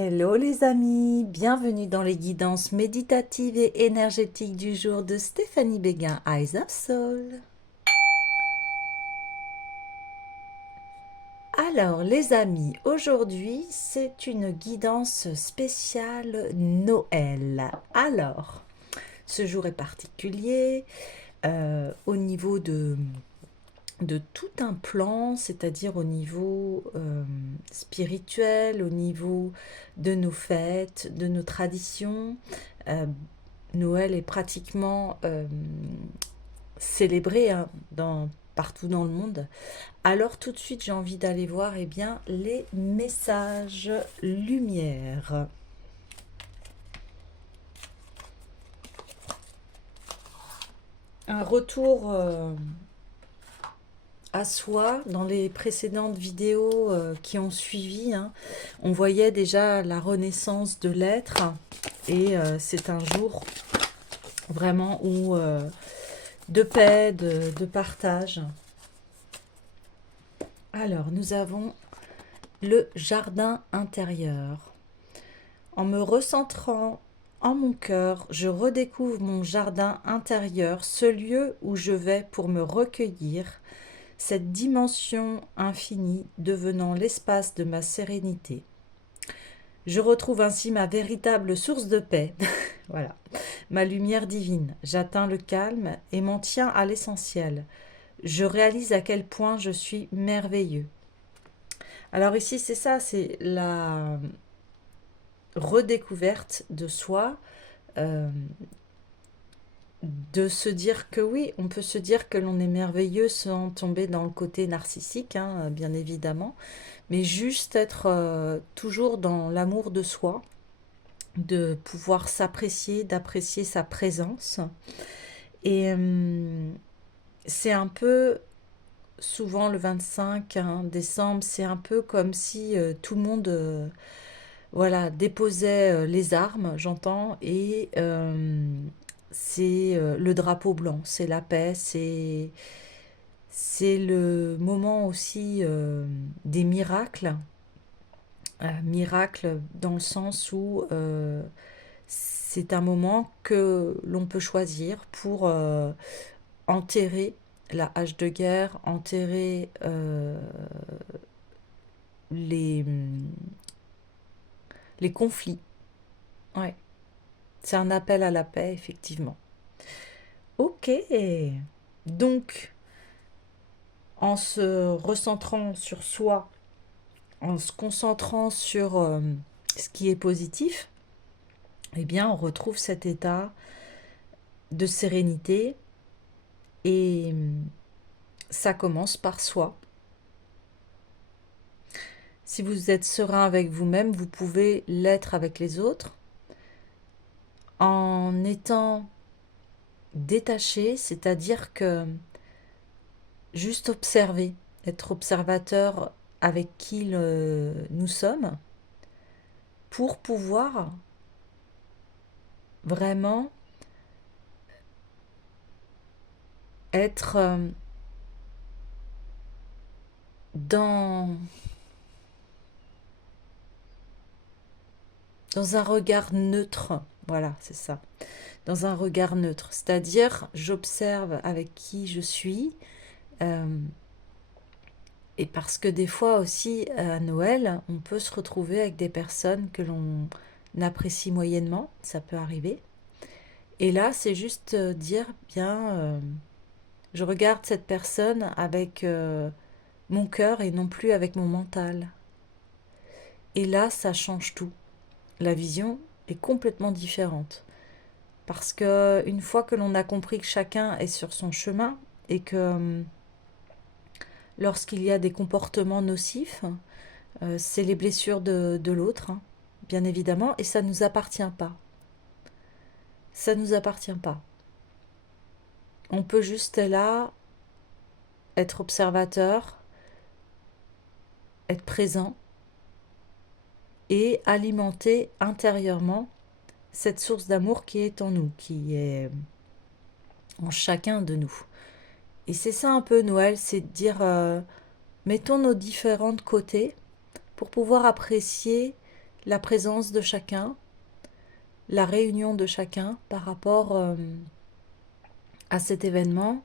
Hello les amis, bienvenue dans les guidances méditatives et énergétiques du jour de Stéphanie Béguin, Eyes of Soul. Alors les amis, aujourd'hui c'est une guidance spéciale Noël. Alors, ce jour est particulier au niveau de tout un plan, c'est-à-dire au niveau spirituel, au niveau de nos fêtes, de nos traditions. Euh, Noël est pratiquement célébré hein, partout dans le monde. Alors tout de suite, j'ai envie d'aller voir eh bien, les messages lumière. Un retour à soi dans les précédentes vidéos qui ont suivi. Hein, on voyait déjà la renaissance de l'être et c'est un jour vraiment où de paix, de partage. Alors, nous avons le jardin intérieur. En me recentrant en mon cœur, je redécouvre mon jardin intérieur, ce lieu où je vais pour me recueillir, cette dimension infinie devenant l'espace de ma sérénité. Je retrouve ainsi ma véritable source de paix. Voilà, ma lumière divine. J'atteins le calme et m'en tiens à l'essentiel. Je réalise à quel point je suis merveilleux. Alors ici, c'est ça, c'est la redécouverte de soi, euh, de se dire que oui, on peut se dire que l'on est merveilleux sans tomber dans le côté narcissique, hein, bien évidemment, mais juste être toujours dans l'amour de soi, de pouvoir s'apprécier, d'apprécier sa présence. Et c'est un peu, souvent le 25 hein, décembre, c'est un peu comme si tout le monde voilà, déposait les armes, j'entends, et c'est le drapeau blanc, c'est la paix, c'est le moment aussi des miracles, miracles dans le sens où c'est un moment que l'on peut choisir pour enterrer la hache de guerre, enterrer les, les conflits. Ouais, c'est un appel à la paix, effectivement. Ok, donc en se recentrant sur soi, en se concentrant sur ce qui est positif, eh bien on retrouve cet état de sérénité et ça commence par soi. Si vous êtes serein avec vous-même, vous pouvez l'être avec les autres. En étant détaché, c'est-à-dire que juste observer, être observateur avec qui nous sommes, pour pouvoir vraiment être dans, dans un regard neutre. Voilà, c'est ça. Dans un regard neutre. C'est-à-dire, j'observe avec qui je suis. euh, et parce que des fois aussi, à Noël, on peut se retrouver avec des personnes que l'on apprécie moyennement. Ça peut arriver. Et là, c'est juste dire, bien, je regarde cette personne avec mon cœur et non plus avec mon mental. Et là, ça change tout. La vision est complètement différente. Parce que une fois que l'on a compris que chacun est sur son chemin et que lorsqu'il y a des comportements nocifs, c'est les blessures de l'autre, hein, bien évidemment, et ça ne nous appartient pas. Ça ne nous appartient pas. On peut juste là être observateur, être présent et alimenter intérieurement cette source d'amour qui est en nous, qui est en chacun de nous. Et c'est ça un peu Noël, c'est de dire mettons nos différents côtés pour pouvoir apprécier la présence de chacun, la réunion de chacun par rapport à cet événement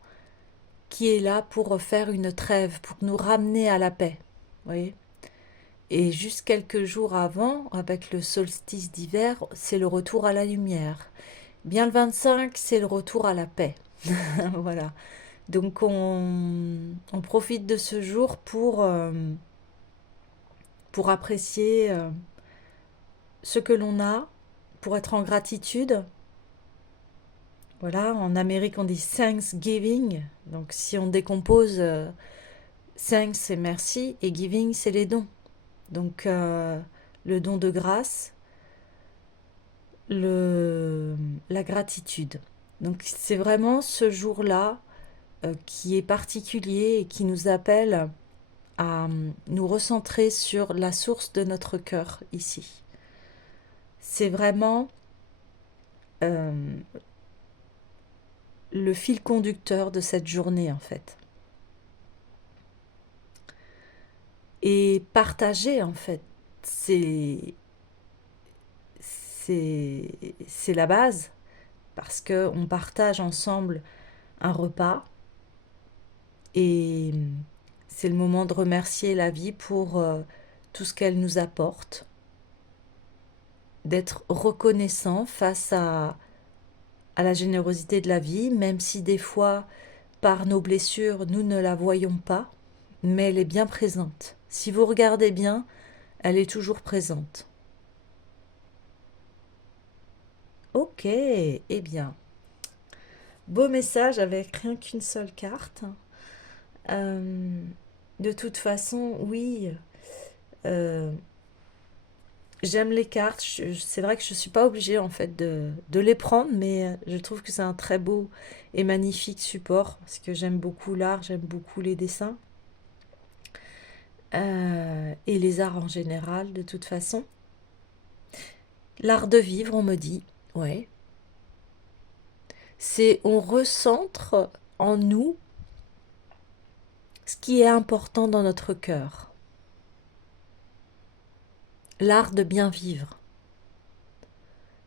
qui est là pour faire une trêve, pour nous ramener à la paix. Vous voyez? Et juste quelques jours avant, avec le solstice d'hiver, c'est le retour à la lumière. Bien le 25, c'est le retour à la paix. Voilà. Donc on profite de ce jour pour apprécier ce que l'on a, pour être en gratitude. Voilà, en Amérique on dit Thanksgiving. Donc si on décompose, thanks c'est merci et giving c'est les dons. Donc le don de grâce, la gratitude. Donc c'est vraiment ce jour-là qui est particulier et qui nous appelle à nous recentrer sur la source de notre cœur ici. C'est vraiment le fil conducteur de cette journée en fait. Et partager en fait, c'est la base parce qu'on partage ensemble un repas et c'est le moment de remercier la vie pour tout ce qu'elle nous apporte, d'être reconnaissant face à la générosité de la vie, même si des fois, par nos blessures, nous ne la voyons pas, mais elle est bien présente. Si vous regardez bien, elle est toujours présente. Ok, eh bien, beau message avec rien qu'une seule carte. De toute façon, oui, j'aime les cartes. C'est vrai que je ne suis pas obligée en fait de les prendre, mais je trouve que c'est un très beau et magnifique support parce que j'aime beaucoup l'art, j'aime beaucoup les dessins et les arts en général de toute façon. L'art de vivre, on me dit, ouais. C'est on recentre en nous ce qui est important dans notre cœur. L'art de bien vivre.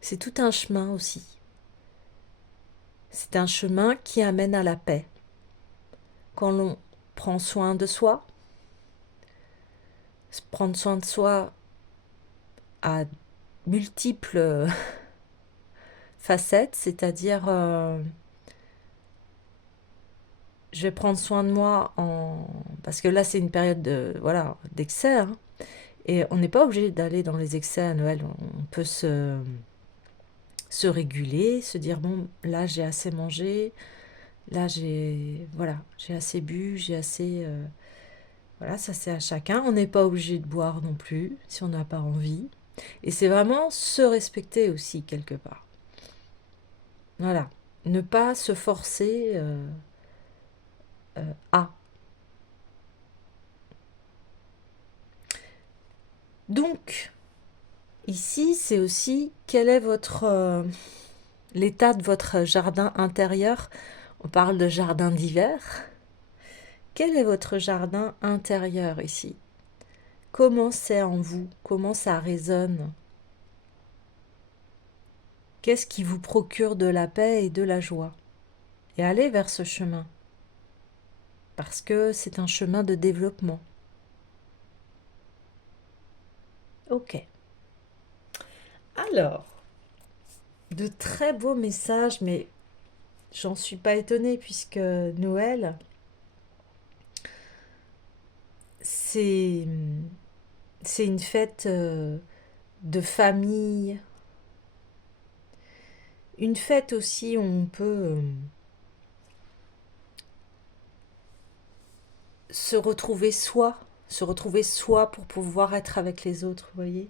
C'est tout un chemin aussi. C'est un chemin qui amène à la paix. Quand l'on prend soin de soi, prendre soin de soi à multiples facettes, c'est-à-dire je vais prendre soin de moi parce que là c'est une période d'excès, hein, et on n'est pas obligé d'aller dans les excès à Noël. On peut se réguler, se dire bon là j'ai assez mangé, là j'ai assez bu, j'ai assez voilà, ça c'est à chacun. On n'est pas obligé de boire non plus si on n'a pas envie. Et c'est vraiment se respecter aussi quelque part. Voilà. Ne pas se forcer à. Donc, ici, c'est aussi quel est l'état de votre jardin intérieur. On parle de jardin d'hiver. Quel est votre jardin intérieur ici? Comment c'est en vous? Comment ça résonne? Qu'est-ce qui vous procure de la paix et de la joie? Et allez vers ce chemin. Parce que c'est un chemin de développement. Ok. Alors, de très beaux messages, mais j'en suis pas étonnée puisque Noël, c'est une fête de famille, une fête aussi où on peut se retrouver soi pour pouvoir être avec les autres, vous voyez.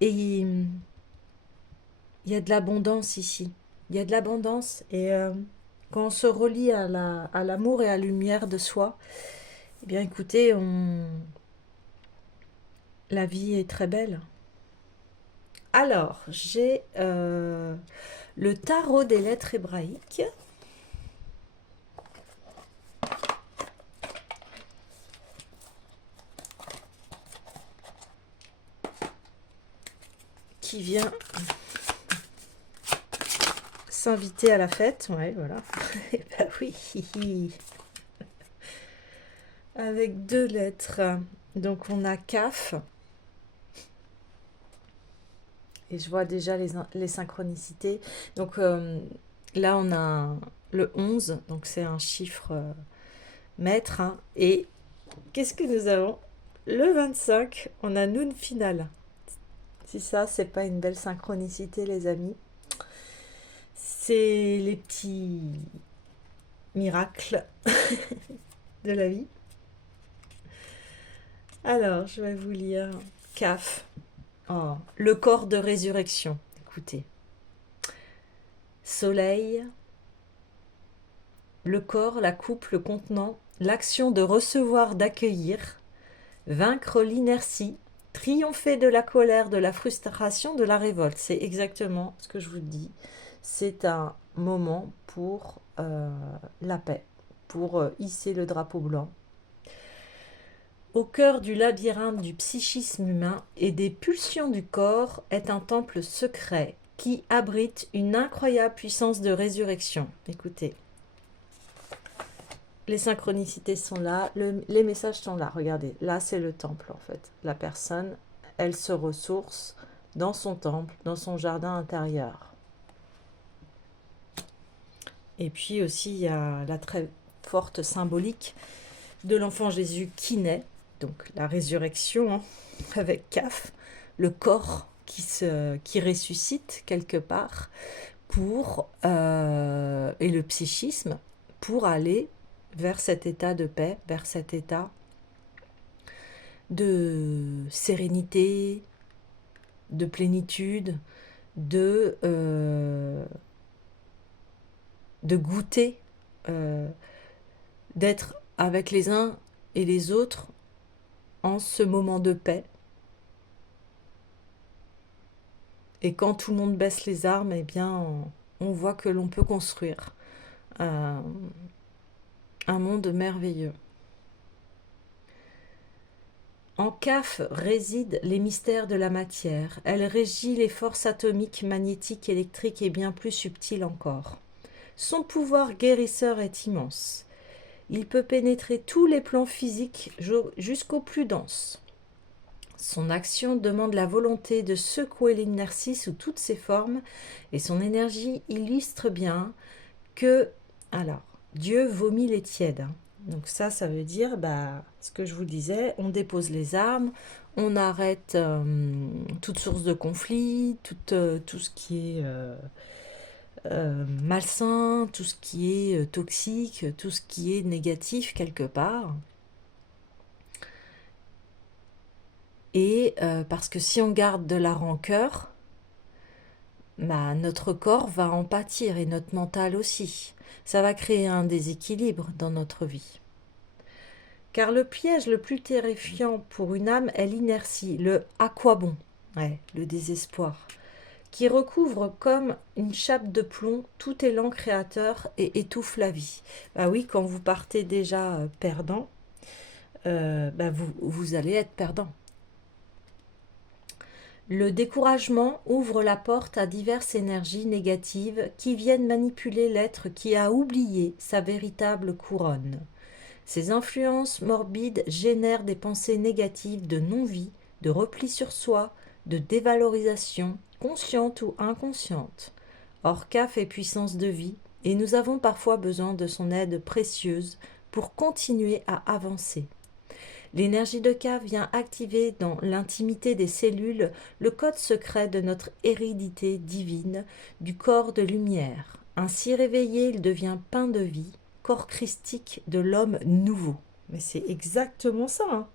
Et il y a de l'abondance ici. Il y a de l'abondance et quand on se relie à l'amour et à la lumière de soi, eh bien écoutez, la vie est très belle. Alors, j'ai le tarot des lettres hébraïques. qui vient s'inviter à la fête. Ouais, voilà. Et bah oui. Avec 2 lettres. Donc on a CAF. Et je vois déjà les synchronicités. Donc là, on a le 11. Donc c'est un chiffre maître. Hein. Et qu'est-ce que nous avons? Le 25, on a Noun final. Si ça, c'est pas une belle synchronicité, les amis. C'est les petits miracles de la vie. Alors, je vais vous lire CAF. Oh, le corps de résurrection. Écoutez. Soleil, le corps, la coupe, le contenant, l'action de recevoir, d'accueillir, vaincre l'inertie, triompher de la colère, de la frustration, de la révolte. C'est exactement ce que je vous dis. C'est un moment pour la paix, pour hisser le drapeau blanc. Au cœur du labyrinthe du psychisme humain et des pulsions du corps est un temple secret qui abrite une incroyable puissance de résurrection. Écoutez, les synchronicités sont là, les messages sont là. Regardez, là c'est le temple en fait. La personne, elle se ressource dans son temple, dans son jardin intérieur. Et puis aussi, il y a la très forte symbolique de l'enfant Jésus qui naît, donc la résurrection, hein, avec CAF, le corps qui ressuscite quelque part, et le psychisme, pour aller vers cet état de paix, vers cet état de sérénité, de plénitude, de goûter, d'être avec les uns et les autres en ce moment de paix. Et quand tout le monde baisse les armes, eh bien, on voit que l'on peut construire un monde merveilleux. En CAF résident les mystères de la matière. Elle régit les forces atomiques, magnétiques, électriques et bien plus subtiles encore. Son pouvoir guérisseur est immense. Il peut pénétrer tous les plans physiques jusqu'aux plus denses. Son action demande la volonté de secouer l'inertie sous toutes ses formes et son énergie illustre bien que, alors, Dieu vomit les tièdes. Donc ça veut dire, ce que je vous disais, on dépose les armes, on arrête toute source de conflit, tout ce qui est malsain, tout ce qui est toxique, tout ce qui est négatif quelque part. Et parce que si on garde de la rancœur, notre corps va en pâtir et notre mental aussi. Ça va créer un déséquilibre dans notre vie. Car le piège le plus terrifiant pour une âme est l'inertie, le « à quoi bon ?» le désespoir, qui recouvre comme une chape de plomb tout élan créateur et étouffe la vie. Oui, quand vous partez déjà perdant, vous allez être perdant. Le découragement ouvre la porte à diverses énergies négatives qui viennent manipuler l'être qui a oublié sa véritable couronne. Ces influences morbides génèrent des pensées négatives de non-vie, de repli sur soi, de dévalorisation, consciente ou inconsciente. Or, CAF est puissance de vie, et nous avons parfois besoin de son aide précieuse pour continuer à avancer. L'énergie de CAF vient activer dans l'intimité des cellules le code secret de notre hérédité divine, du corps de lumière. Ainsi réveillé, il devient pain de vie, corps christique de l'homme nouveau. Mais c'est exactement ça, hein.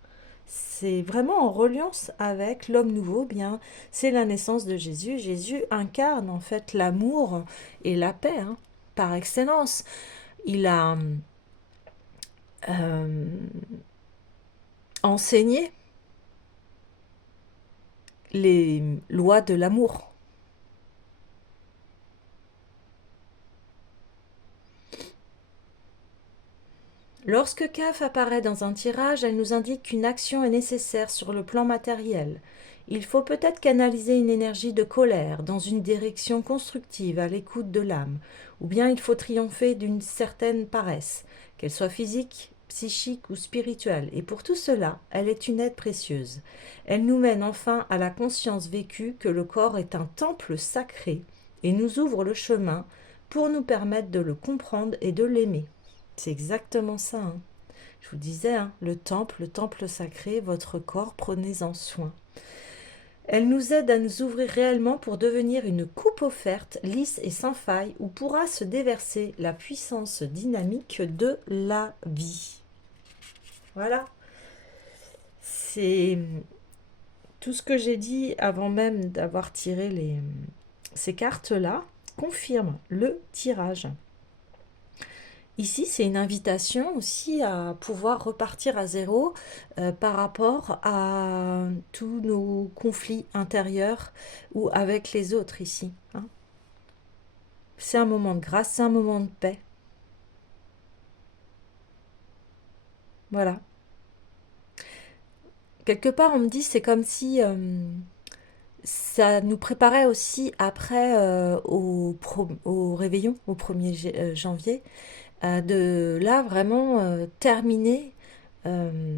C'est vraiment en reliance avec l'homme nouveau, bien, c'est la naissance de Jésus. Jésus incarne en fait l'amour et la paix, hein, par excellence. Il a enseigné les lois de l'amour. Lorsque CAF apparaît dans un tirage, elle nous indique qu'une action est nécessaire sur le plan matériel. Il faut peut-être canaliser une énergie de colère dans une direction constructive à l'écoute de l'âme, ou bien il faut triompher d'une certaine paresse, qu'elle soit physique, psychique ou spirituelle, et pour tout cela, elle est une aide précieuse. Elle nous mène enfin à la conscience vécue que le corps est un temple sacré et nous ouvre le chemin pour nous permettre de le comprendre et de l'aimer. C'est exactement ça, hein. Je vous disais, hein, le temple sacré, votre corps, prenez-en soin. Elle nous aide à nous ouvrir réellement pour devenir une coupe offerte, lisse et sans faille, où pourra se déverser la puissance dynamique de la vie. Voilà. C'est tout ce que j'ai dit avant même d'avoir tiré ces cartes-là, confirme le tirage. Ici, c'est une invitation aussi à pouvoir repartir à zéro par rapport à tous nos conflits intérieurs ou avec les autres ici, hein. C'est un moment de grâce, c'est un moment de paix. Voilà. Quelque part, on me dit, c'est comme si ça nous préparait aussi après au réveillon, au 1er janvier, de là vraiment terminer euh,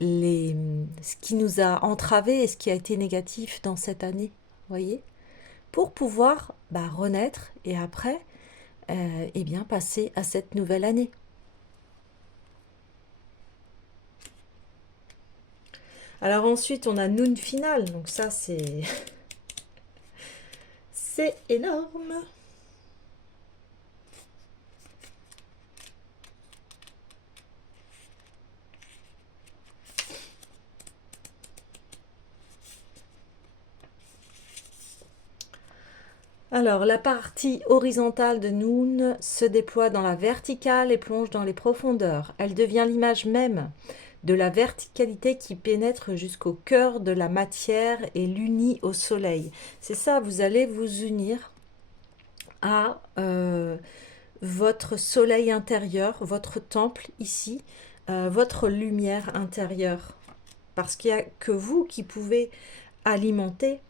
ce qui nous a entravé et ce qui a été négatif dans cette année, voyez, pour pouvoir renaître et après, eh bien, passer à cette nouvelle année. Alors ensuite, on a Noon Final, donc ça c'est c'est énorme. Alors, la partie horizontale de Noon se déploie dans la verticale et plonge dans les profondeurs. Elle devient l'image même de la verticalité qui pénètre jusqu'au cœur de la matière et l'unit au soleil. C'est ça, vous allez vous unir à votre soleil intérieur, votre temple ici, votre lumière intérieure. Parce qu'il n'y a que vous qui pouvez alimenter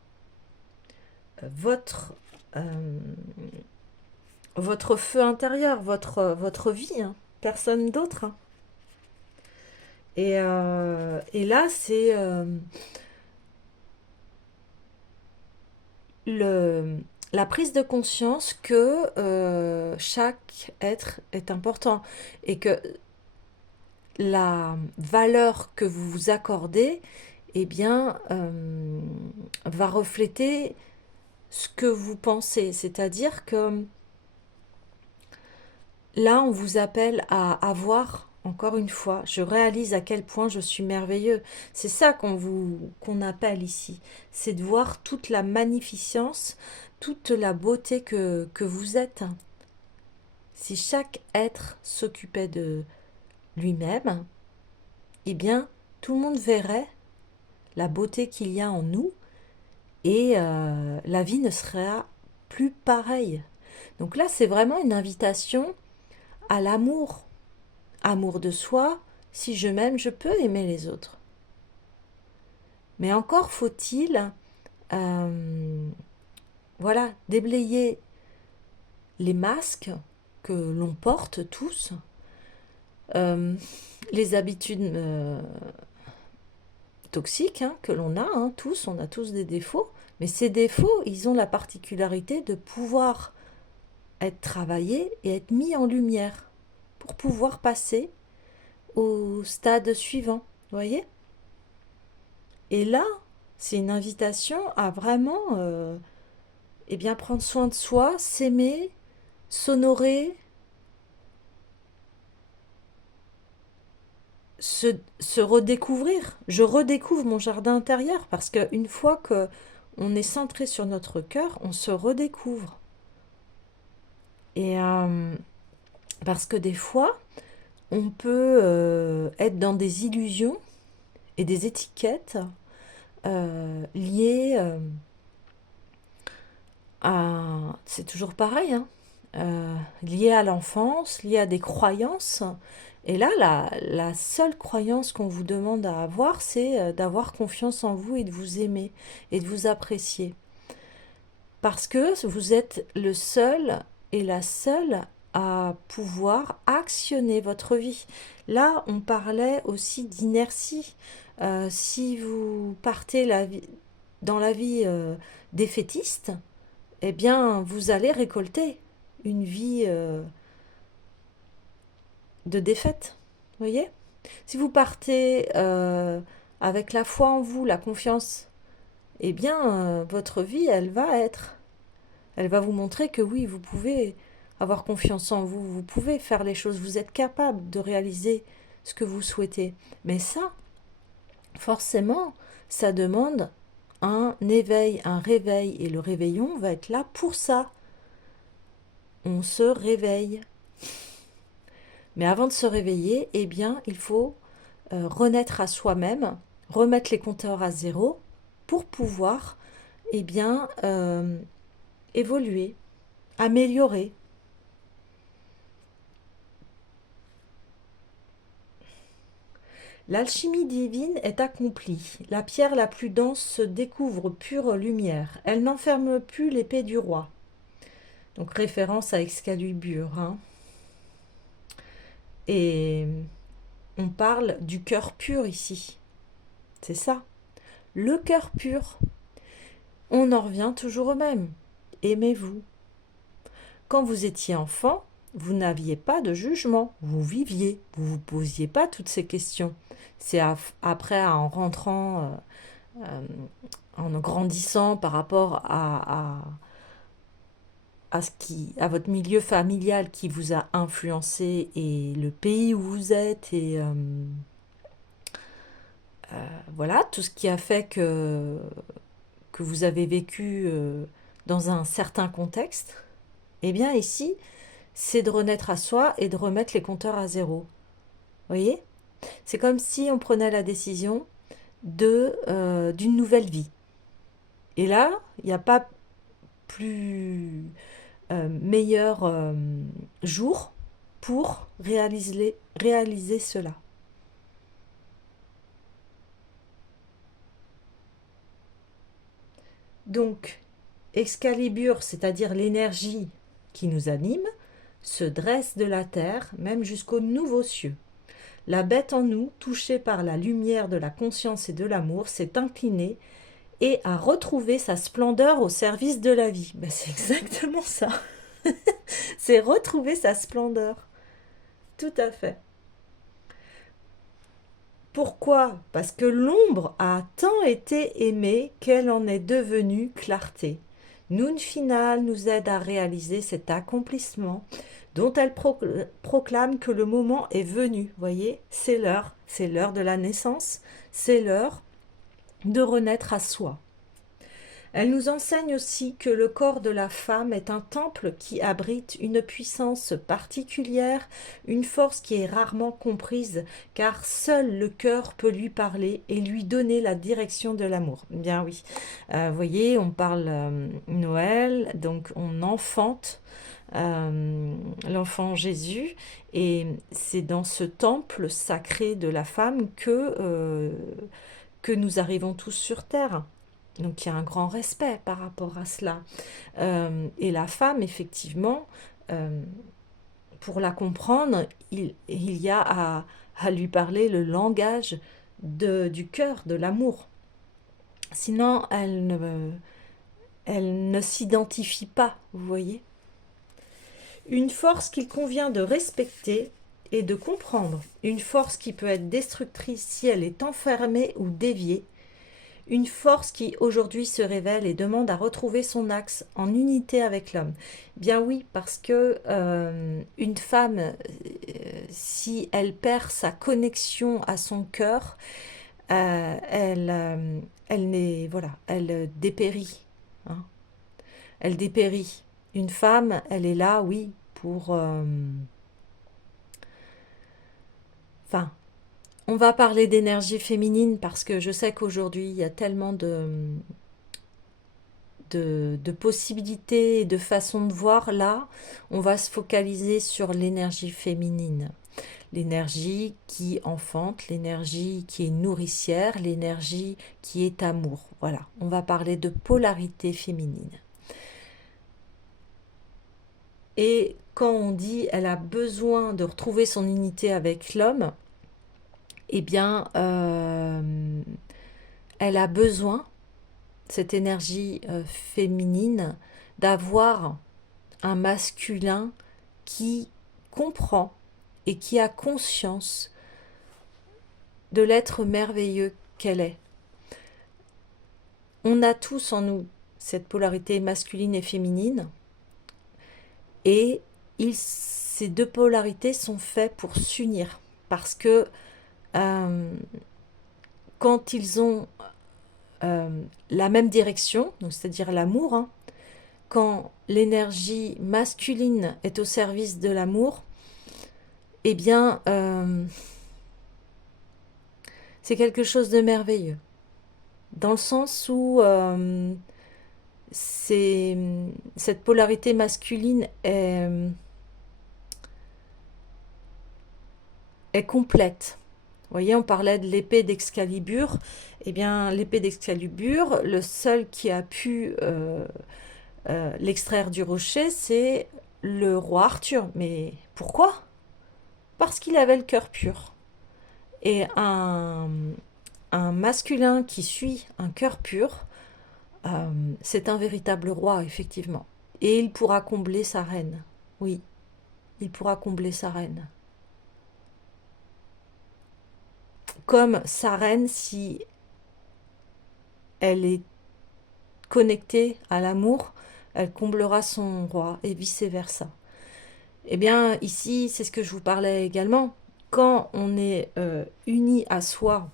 votre feu intérieur, votre vie, hein. Personne d'autre, hein. Et là, c'est la prise de conscience que chaque être est important et que la valeur que vous vous accordez, eh bien, va refléter ce que vous pensez. C'est-à-dire que là, on vous appelle à avoir, encore une fois, je réalise à quel point je suis merveilleux. C'est ça qu'on appelle ici. C'est de voir toute la magnificence, toute la beauté que vous êtes. Si chaque être s'occupait de lui-même, eh bien, tout le monde verrait la beauté qu'il y a en nous et la vie ne sera plus pareille. Donc là, c'est vraiment une invitation à l'amour. Amour de soi, si je m'aime, je peux aimer les autres. Mais encore faut-il voilà, déblayer les masques que l'on porte tous, les habitudes toxiques que l'on a, hein, tous, on a tous des défauts, mais ces défauts, ils ont la particularité de pouvoir être travaillés et être mis en lumière pour pouvoir passer au stade suivant, voyez. Et là, c'est une invitation à vraiment eh bien, prendre soin de soi, s'aimer, s'honorer, se redécouvrir. Je redécouvre mon jardin intérieur parce qu'une fois que on est centré sur notre cœur, on se redécouvre. Et parce que des fois, on peut être dans des illusions et des étiquettes liées à... C'est toujours pareil, hein, liées à l'enfance, liées à des croyances. Et là, la seule croyance qu'on vous demande à avoir, c'est d'avoir confiance en vous et de vous aimer et de vous apprécier. Parce que vous êtes le seul et la seule à pouvoir actionner votre vie. Là, on parlait aussi d'inertie. Si vous partez dans la vie défaitiste, eh bien, vous allez récolter une vie de défaite. Vous voyez? Si vous partez avec la foi en vous, la confiance, eh bien, votre vie, elle va vous montrer que oui, vous pouvez avoir confiance en vous, vous pouvez faire les choses, vous êtes capable de réaliser ce que vous souhaitez. Mais ça, forcément, ça demande un éveil, un réveil, et le réveillon va être là pour ça. On se réveille. Mais avant de se réveiller, eh bien, il faut renaître à soi-même, remettre les compteurs à zéro pour pouvoir, eh bien, évoluer, améliorer. L'alchimie divine est accomplie. La pierre la plus dense se découvre pure lumière. Elle n'enferme plus l'épée du roi. Donc référence à Excalibur. Hein. Et on parle du cœur pur ici. C'est ça. Le cœur pur. On en revient toujours au même. Aimez-vous. Quand vous étiez enfant, vous n'aviez pas de jugement. Vous viviez. Vous ne vous posiez pas toutes ces questions. C'est après, en rentrant, en grandissant par rapport à votre milieu familial qui vous a influencé et le pays où vous êtes et voilà, tout ce qui a fait que vous avez vécu dans un certain contexte, eh bien ici, c'est de renaître à soi et de remettre les compteurs à zéro. Vous voyez? C'est comme si on prenait la décision d'une nouvelle vie. Et là, il n'y a pas plus meilleur jour pour réaliser cela. Donc, Excalibur, c'est-à-dire l'énergie qui nous anime, se dresse de la terre, même jusqu'aux nouveaux cieux. La bête en nous, touchée par la lumière de la conscience et de l'amour, s'est inclinée et a retrouvé sa splendeur au service de la vie. Ben, c'est exactement ça. C'est retrouver sa splendeur. Tout à fait. Pourquoi? Parce que l'ombre a tant été aimée qu'elle en est devenue clarté. Noun finale nous aide à réaliser cet accomplissement dont elle proclame que le moment est venu. Voyez, c'est l'heure de la naissance, c'est l'heure de renaître à soi. Elle nous enseigne aussi que le corps de la femme est un temple qui abrite une puissance particulière, une force qui est rarement comprise, car seul le cœur peut lui parler et lui donner la direction de l'amour. Bien oui, vous voyez, on parle Noël, donc on enfante l'enfant Jésus, et c'est dans ce temple sacré de la femme que nous arrivons tous sur terre. Donc il y a un grand respect par rapport à cela. Et la femme, effectivement, euh, pour la comprendre, il y a à lui parler le langage du cœur, de l'amour. Sinon, elle ne s'identifie pas, vous voyez. Une force qu'il convient de respecter et de comprendre. Une force qui peut être destructrice si elle est enfermée ou déviée. Une force qui aujourd'hui se révèle et demande à retrouver son axe en unité avec l'homme. Bien oui, parce que une femme, si elle perd sa connexion à son cœur, elle n'est, voilà, elle dépérit. Hein. Elle dépérit. Une femme, elle est là, oui, pour... Enfin, on va parler d'énergie féminine parce que je sais qu'aujourd'hui, il y a tellement de possibilités et de façons de voir, là, on va se focaliser sur l'énergie féminine. L'énergie qui enfante, l'énergie qui est nourricière, l'énergie qui est amour. Voilà, on va parler de polarité féminine. Et quand on dit elle a besoin de retrouver son unité avec l'homme, eh bien, elle a besoin, cette énergie féminine, d'avoir un masculin qui comprend et qui a conscience de l'être merveilleux qu'elle est. On a tous en nous cette polarité masculine et féminine, et ces deux polarités sont faites pour s'unir, parce que quand ils ont la même direction, c'est-à-dire l'amour, hein, quand l'énergie masculine est au service de l'amour, eh bien, c'est quelque chose de merveilleux. Dans le sens où cette polarité masculine est complète. Vous voyez, on parlait de l'épée d'Excalibur. Eh bien, l'épée d'Excalibur, le seul qui a pu l'extraire du rocher, c'est le roi Arthur. Mais pourquoi? Parce qu'il avait le cœur pur. Et un masculin qui suit un cœur pur, c'est un véritable roi, effectivement. Et il pourra combler sa reine. Oui, il pourra combler sa reine. Comme sa reine, si elle est connectée à l'amour, elle comblera son roi et vice-versa. Eh bien, ici, c'est ce que je vous parlais également. Quand on est unis à soi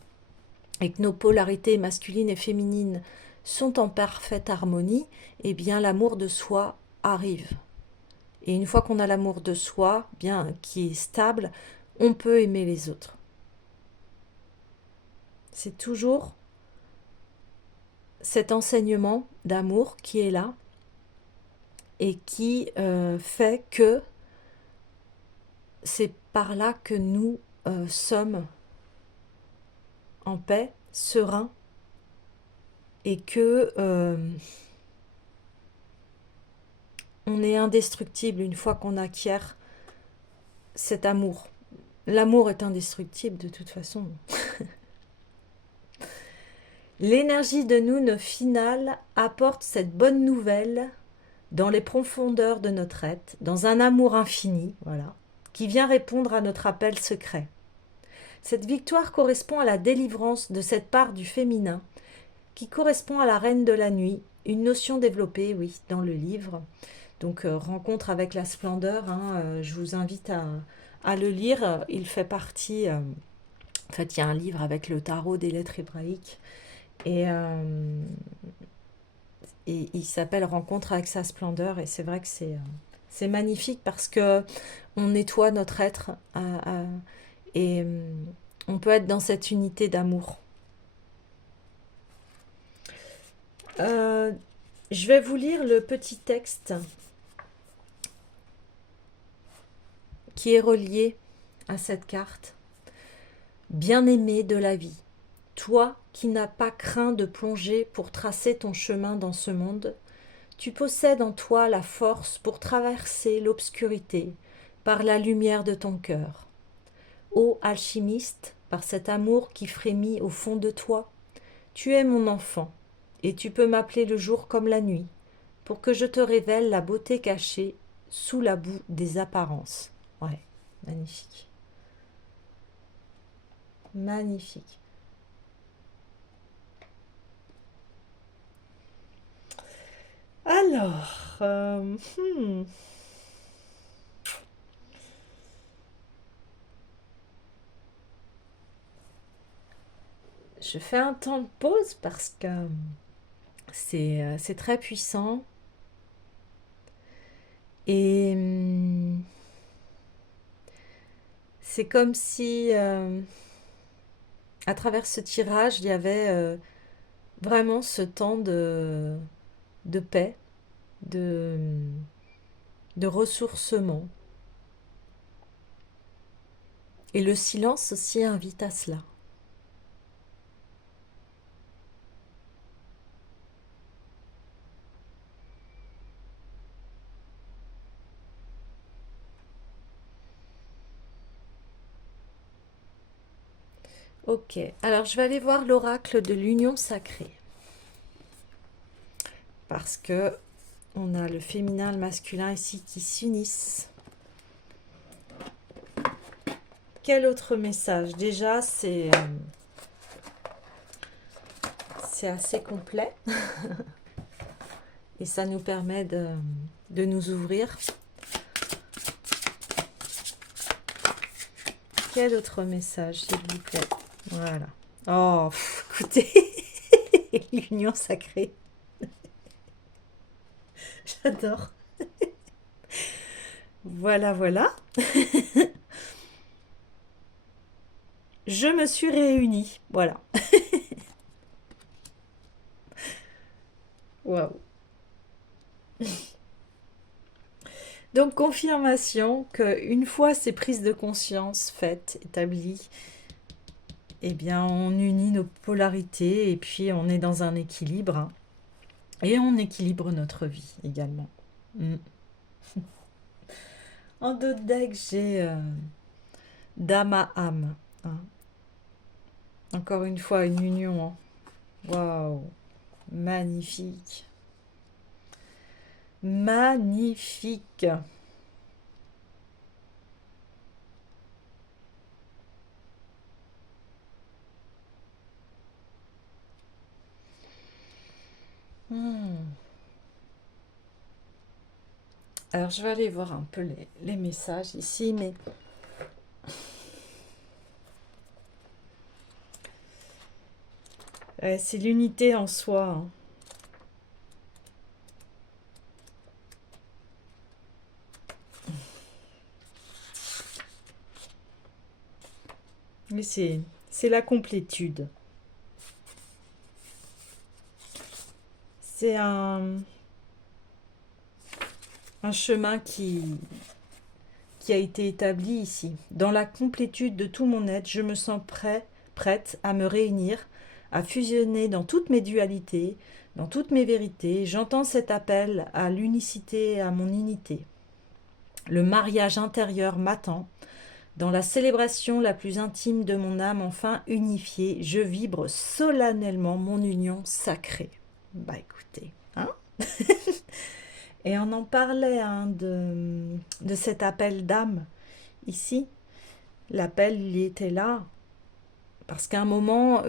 et que nos polarités masculines et féminines sont en parfaite harmonie, eh bien, l'amour de soi arrive. Et une fois qu'on a l'amour de soi, bien, qui est stable, on peut aimer les autres. C'est toujours cet enseignement d'amour qui est là et qui fait que c'est par là que nous sommes en paix, sereins, et que on est indestructible une fois qu'on acquiert cet amour. L'amour est indestructible de toute façon. L'énergie de Noun finale apporte cette bonne nouvelle dans les profondeurs de notre être, dans un amour infini, voilà, qui vient répondre à notre appel secret. Cette victoire correspond à la délivrance de cette part du féminin, qui correspond à la reine de la nuit, une notion développée, oui, dans le livre. Donc, Rencontre avec la splendeur, hein, je vous invite à le lire. Il fait partie, en fait, il y a un livre avec le tarot des lettres hébraïques, et il s'appelle Rencontre avec sa splendeur, et c'est vrai que c'est magnifique parce que on nettoie notre être et on peut être dans cette unité d'amour. Je vais vous lire le petit texte qui est relié à cette carte. Bien-aimé de la vie, toi qui n'as pas craint de plonger pour tracer ton chemin dans ce monde, tu possèdes en toi la force pour traverser l'obscurité par la lumière de ton cœur. Ô alchimiste, par cet amour qui frémit au fond de toi, tu es mon enfant, et tu peux m'appeler le jour comme la nuit, pour que je te révèle la beauté cachée sous la boue des apparences. Ouais, magnifique. Magnifique. Alors, je fais un temps de pause parce que c'est très puissant. Et c'est comme si, à travers ce tirage, il y avait vraiment ce temps de paix, de, de ressourcement. Et le silence aussi invite à cela. Ok, alors je vais aller voir l'oracle de l'union sacrée. Parce que on a le féminin, le masculin ici qui s'unissent. Quel autre message? Déjà, c'est assez complet. Et ça nous permet de nous ouvrir. Quel autre message, s'il vous plaît? Voilà. Oh, écoutez, l'union sacrée. J'adore. Voilà, voilà. Je me suis réunie. Voilà. Waouh. Donc, confirmation qu'une fois ces prises de conscience faites, établies, eh bien, on unit nos polarités et puis on est dans un équilibre. Hein, et on équilibre notre vie également. En dos de deck, j'ai Dame à âme. Hein. Encore une fois, une union. Hein. Waouh. Magnifique. Magnifique. Alors, je vais aller voir un peu les messages ici, mais c'est l'unité en soi. Hein. Mais c'est la complétude. C'est un chemin qui a été établi ici. Dans la complétude de tout mon être, je me sens prête à me réunir, à fusionner dans toutes mes dualités, dans toutes mes vérités. J'entends cet appel à l'unicité et à mon unité. Le mariage intérieur m'attend. Dans la célébration la plus intime de mon âme enfin unifiée, je vibre solennellement mon union sacrée. Bah écoutez, hein. Et on en parlait hein, de cet appel d'âme ici. L'appel, il était là. Parce qu'à un moment,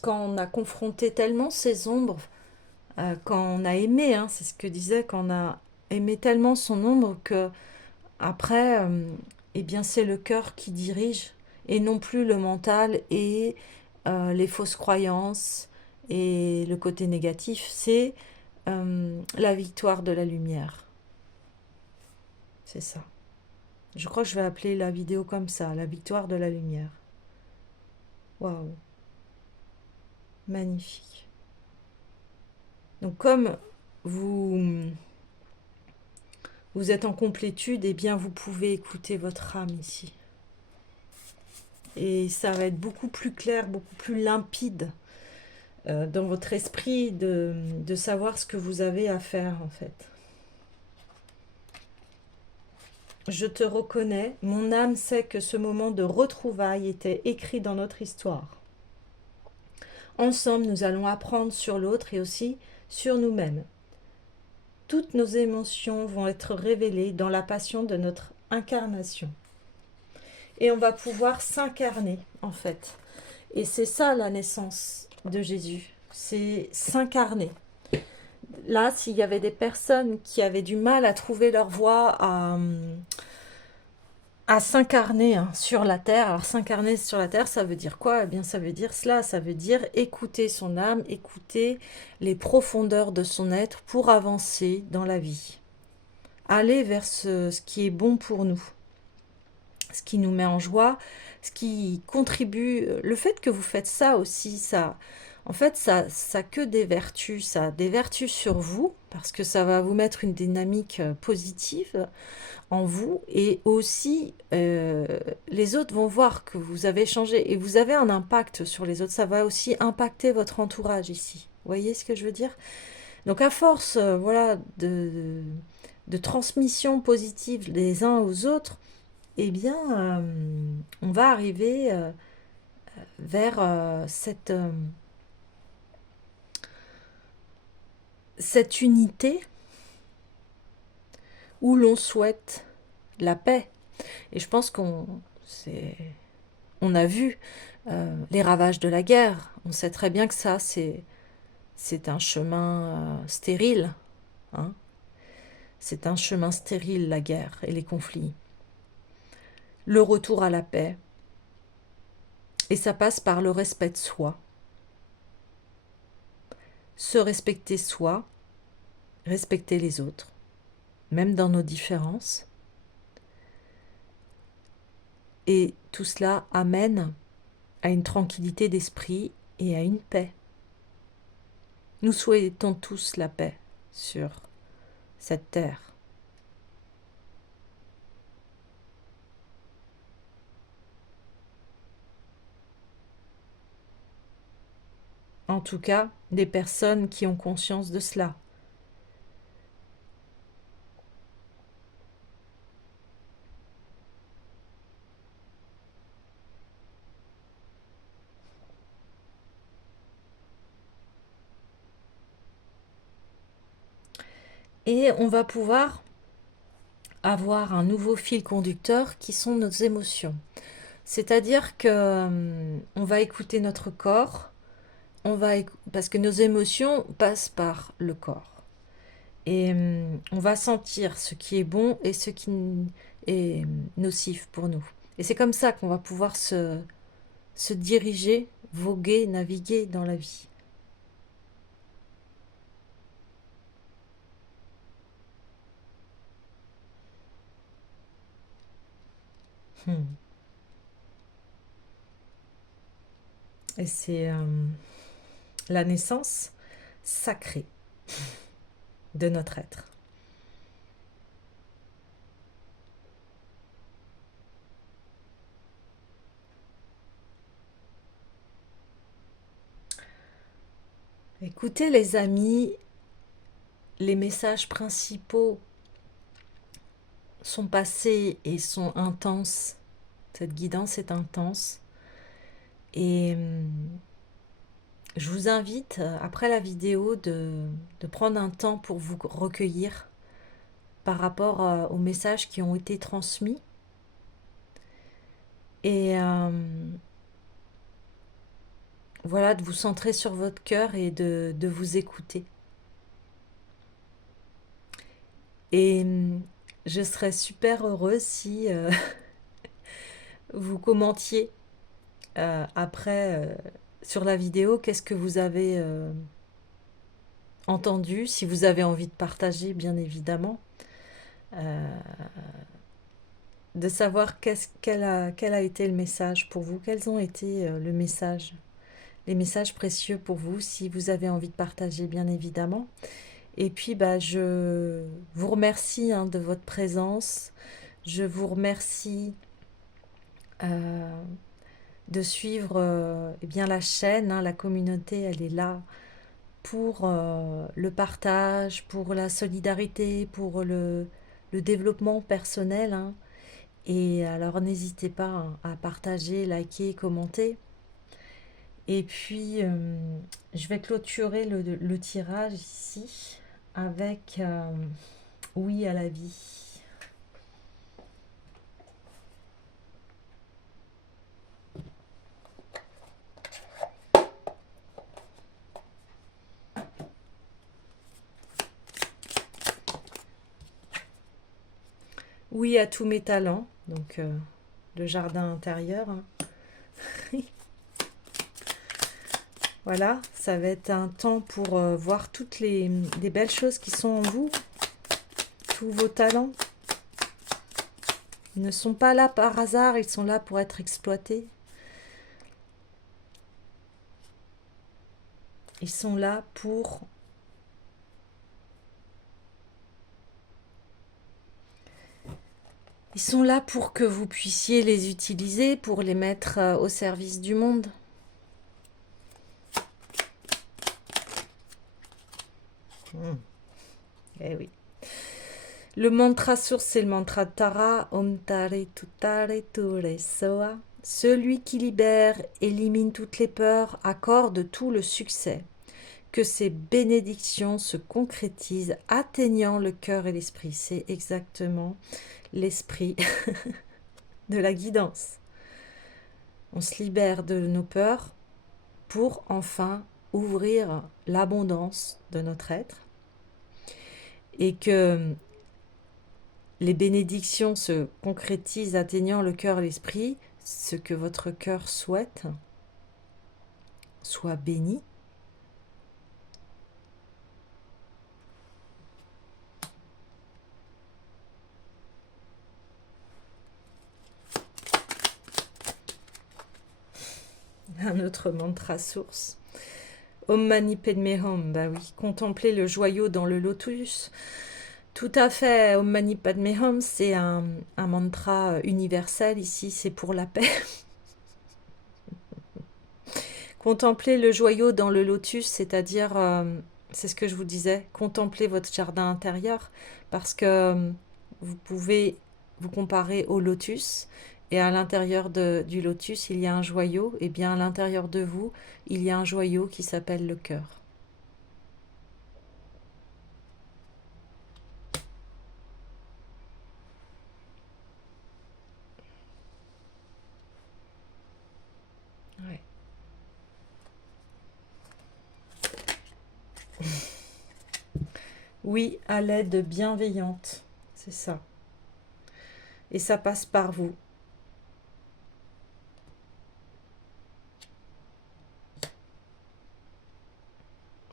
quand on a confronté tellement ces ombres, quand on a aimé, hein, c'est ce que disait, quand on a aimé tellement son ombre que après, eh bien c'est le cœur qui dirige et non plus le mental et les fausses croyances et le côté négatif. C'est la victoire de la lumière. C'est ça. Je crois que je vais appeler la vidéo comme ça, la victoire de la lumière. Waouh. Magnifique. Donc comme vous êtes en complétude, eh bien vous pouvez écouter votre âme ici. Et ça va être beaucoup plus clair, beaucoup plus limpide dans votre esprit de savoir ce que vous avez à faire en fait. Je te reconnais, mon âme sait que ce moment de retrouvailles était écrit dans notre histoire. Ensemble, nous allons apprendre sur l'autre et aussi sur nous-mêmes. Toutes nos émotions vont être révélées dans la passion de notre incarnation. Et on va pouvoir s'incarner, en fait. Et c'est ça la naissance de Jésus, c'est s'incarner. Là, s'il y avait des personnes qui avaient du mal à trouver leur voie, à s'incarner hein, sur la terre. Alors s'incarner sur la terre, ça veut dire quoi? Eh bien ça veut dire cela, ça veut dire écouter son âme, écouter les profondeurs de son être pour avancer dans la vie. Aller vers ce qui est bon pour nous, ce qui nous met en joie, ce qui contribue. Le fait que vous faites ça aussi, ça, En fait, ça a que des vertus, ça a des vertus sur vous, parce que ça va vous mettre une dynamique positive en vous, et aussi les autres vont voir que vous avez changé, et vous avez un impact sur les autres, ça va aussi impacter votre entourage ici. Vous voyez ce que je veux dire? Donc à force voilà, de transmission positive des uns aux autres, eh bien, on va arriver vers cette unité où l'on souhaite la paix. Et je pense on a vu les ravages de la guerre. On sait très bien que ça, c'est un chemin stérile. Hein. C'est un chemin stérile, la guerre et les conflits. Le retour à la paix. Et ça passe par le respect de soi. Se respecter soi, respecter les autres, même dans nos différences. Et tout cela amène à une tranquillité d'esprit et à une paix. Nous souhaitons tous la paix sur cette terre. En tout cas, des personnes qui ont conscience de cela. Et on va pouvoir avoir un nouveau fil conducteur qui sont nos émotions. C'est-à-dire que on va écouter notre corps, parce que nos émotions passent par le corps. Et on va sentir ce qui est bon et ce qui est nocif pour nous. Et c'est comme ça qu'on va pouvoir se diriger, voguer, naviguer dans la vie. Hmm. Et c'est la naissance sacrée de notre être. Écoutez les amis, les messages principaux sont passés et sont intenses. Cette guidance est intense. Et je vous invite, après la vidéo, de prendre un temps pour vous recueillir par rapport aux messages qui ont été transmis. Et voilà, de vous centrer sur votre cœur et de vous écouter. Et je serais super heureuse si vous commentiez après sur la vidéo qu'est-ce que vous avez entendu, si vous avez envie de partager, bien évidemment, de savoir quel a été le message pour vous, quels ont été les messages précieux pour vous, si vous avez envie de partager, bien évidemment. Et puis, bah, je vous remercie de votre présence. Je vous remercie de suivre eh bien, la chaîne. La communauté, elle est là pour le partage, pour la solidarité, pour le développement personnel. Et alors, n'hésitez pas à partager, liker, commenter. Et puis, je vais clôturer le tirage ici avec oui à la vie. Oui à tous mes talents. Donc, le jardin intérieur. Voilà, ça va être un temps pour voir toutes les belles choses qui sont en vous, tous vos talents. Ils ne sont pas là par hasard, ils sont là pour être exploités. Ils sont là pour que vous puissiez les utiliser, pour les mettre au service du monde. Eh oui. Le mantra source, c'est le mantra Tara, Om Tare Tutare Ture Soa. Celui qui libère, élimine toutes les peurs, accorde tout le succès. Que ces bénédictions se concrétisent, atteignant le cœur et l'esprit. C'est exactement l'esprit de la guidance. On se libère de nos peurs pour enfin ouvrir l'abondance de notre être, et que les bénédictions se concrétisent atteignant le cœur et l'esprit. Ce que votre cœur souhaite soit béni. Un autre mantra source. Om Mani Padme Hum, bah oui, contempler le joyau dans le lotus. Tout à fait, Om Mani Padme Hum, c'est un mantra universel ici, c'est pour la paix. Contempler le joyau dans le lotus, c'est-à-dire, c'est ce que je vous disais, contempler votre jardin intérieur, parce que vous pouvez vous comparer au lotus, et à l'intérieur du lotus, il y a un joyau, et bien à l'intérieur de vous, il y a un joyau qui s'appelle le cœur. Ouais. Oui, à l'aide bienveillante, c'est ça. Et ça passe par vous.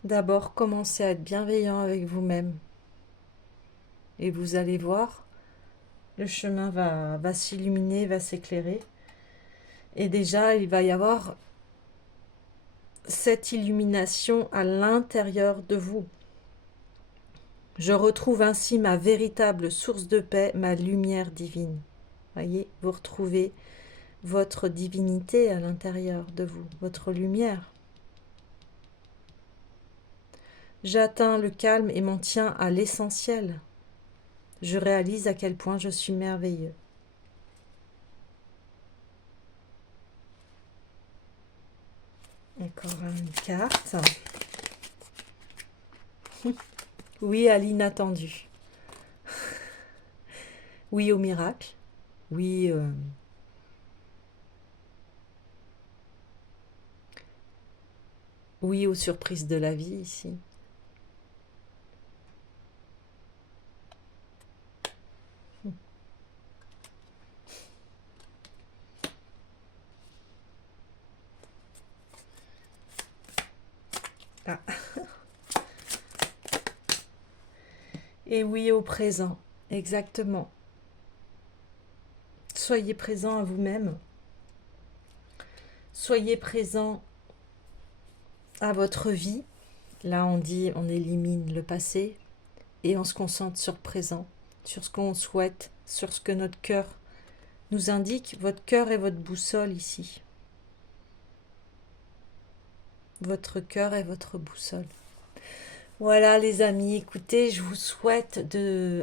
D'abord, commencez à être bienveillant avec vous-même. Et vous allez voir, le chemin va s'illuminer, va s'éclairer. Et déjà, il va y avoir cette illumination à l'intérieur de vous. Je retrouve ainsi ma véritable source de paix, ma lumière divine. Voyez, vous retrouvez votre divinité à l'intérieur de vous, votre lumière. J'atteins le calme et m'en tiens à l'essentiel. Je réalise à quel point je suis merveilleux. Encore une carte. Oui à l'inattendu. Oui au miracle. Oui, oui aux surprises de la vie ici. Ah. Et oui au présent, exactement. Soyez présent à vous-même. Soyez présent à votre vie. Là, on dit, on élimine le passé et on se concentre sur le présent, sur ce qu'on souhaite, sur ce que notre cœur nous indique. Votre cœur est votre boussole ici. Votre cœur est votre boussole. Voilà les amis, écoutez, je vous souhaite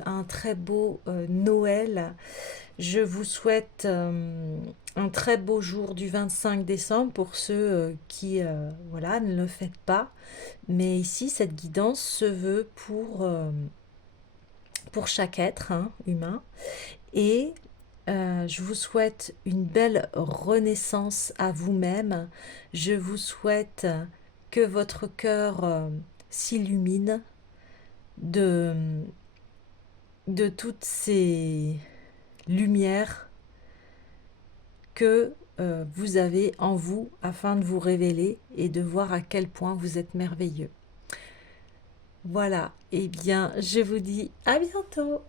un très beau Noël. Je vous souhaite un très beau jour du 25 décembre pour ceux qui voilà, ne le faites pas. Mais ici, cette guidance se veut pour chaque être humain. Et je vous souhaite une belle renaissance à vous-même. Je vous souhaite que votre cœur s'illumine de toutes ces lumières que vous avez en vous afin de vous révéler et de voir à quel point vous êtes merveilleux. Voilà, et bien je vous dis à bientôt.